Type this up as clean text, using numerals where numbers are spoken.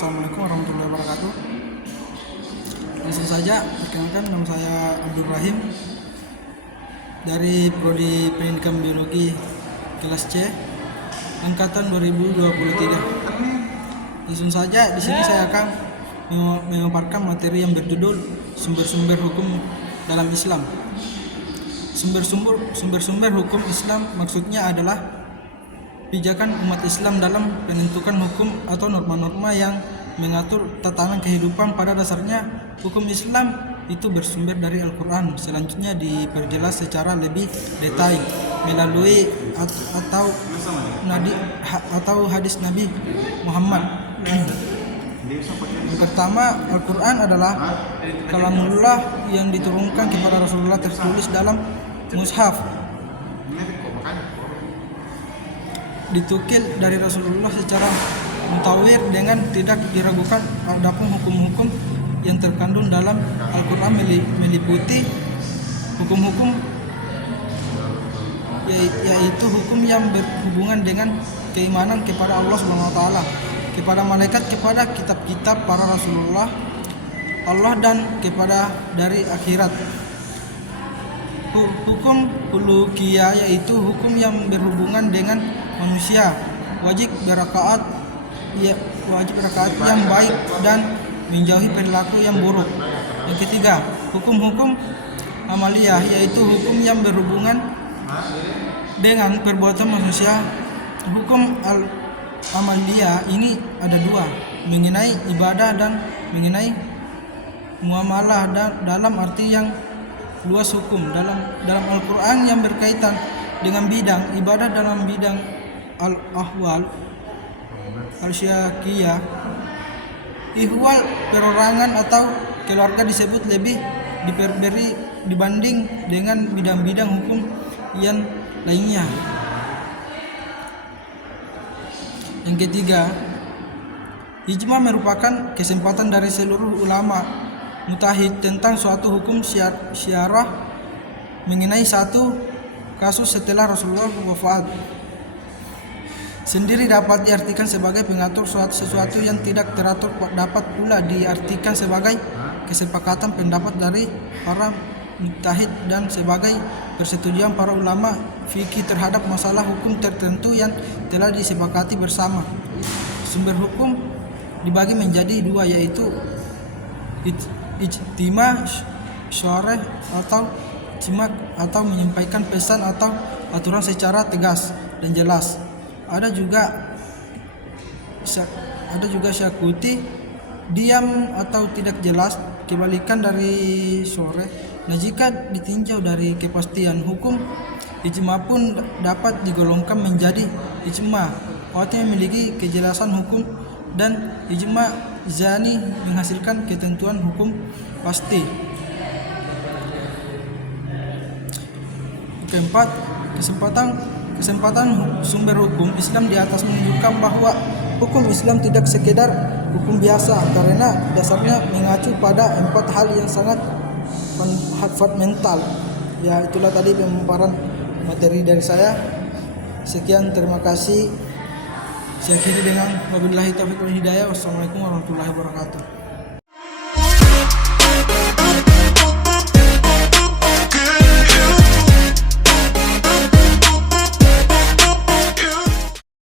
Assalamualaikum warahmatullahi wabarakatuh. Langsung saja, perkenalkan, nama saya Abdul Rahim dari Prodi Pendidikan Biologi kelas C angkatan 2023. Langsung saja, di sini saya akan memaparkan materi yang berjudul sumber-sumber hukum dalam Islam. Sumber-sumber hukum Islam maksudnya adalah pijakan umat Islam dalam penentukan hukum atau norma-norma yang mengatur tatanan kehidupan. Pada dasarnya, hukum Islam itu bersumber dari Al-Quran. Selanjutnya diperjelas secara lebih detail melalui atau hadis Nabi Muhammad. Yang pertama, Al-Quran adalah kalamullah yang diturunkan kepada Rasulullah, tertulis dalam mushaf, ditukil dari Rasulullah secara mutawir dengan tidak diragukan. Adapun hukum-hukum yang terkandung dalam Al-Quran meliputi hukum-hukum yaitu hukum yang berhubungan dengan keimanan kepada Allah SWT, kepada malaikat, kepada kitab-kitab para Rasulullah Allah, dan kepada dari akhirat. Hukum uluhiyah yaitu hukum yang berhubungan dengan manusia, wajib berakaat yang baik dan menjauhi perilaku yang buruk. Yang ketiga, hukum-hukum amaliyah yaitu hukum yang berhubungan dengan perbuatan manusia. Hukum amaliyah ini ada dua, mengenai ibadah dan mengenai muamalah, dalam arti yang luas. Hukum dalam Al-Quran yang berkaitan dengan bidang ibadah dalam bidang al-ahwal, al-syakiyah, ihwal perorangan atau keluarga disebut lebih diperi dibanding dengan bidang-bidang hukum yang lainnya. Yang ketiga, ijma merupakan kesempatan dari seluruh ulama mujtahid tentang suatu hukum syarah mengenai satu kasus setelah Rasulullah wafat. Sendiri dapat diartikan sebagai pengatur sesuatu yang tidak teratur. Dapat pula diartikan sebagai kesepakatan pendapat dari para mujtahid dan sebagai persetujuan para ulama fikih terhadap masalah hukum tertentu yang telah disepakati bersama. Sumber hukum dibagi menjadi dua, yaitu ijtima syarih atau ijma atau menyampaikan pesan atau aturan secara tegas dan jelas. Ada juga syakuti, diam atau tidak jelas, kebalikan dari syarih. Nah, jika ditinjau dari kepastian hukum, ijma pun dapat digolongkan menjadi ijma artinya memiliki kejelasan hukum, dan ijma zani menghasilkan ketentuan hukum pasti. Keempat, kesempatan sumber hukum Islam di atas menunjukkan bahwa hukum Islam tidak sekedar hukum biasa, karena dasarnya mengacu pada 4 hal yang sangat fundamental. Ya, itulah tadi pemaparan materi dari saya. Sekian, terima kasih. Saya akhiri dengan wabillahi taufiq wal hidayah. Wassalamualaikum warahmatullahi wabarakatuh.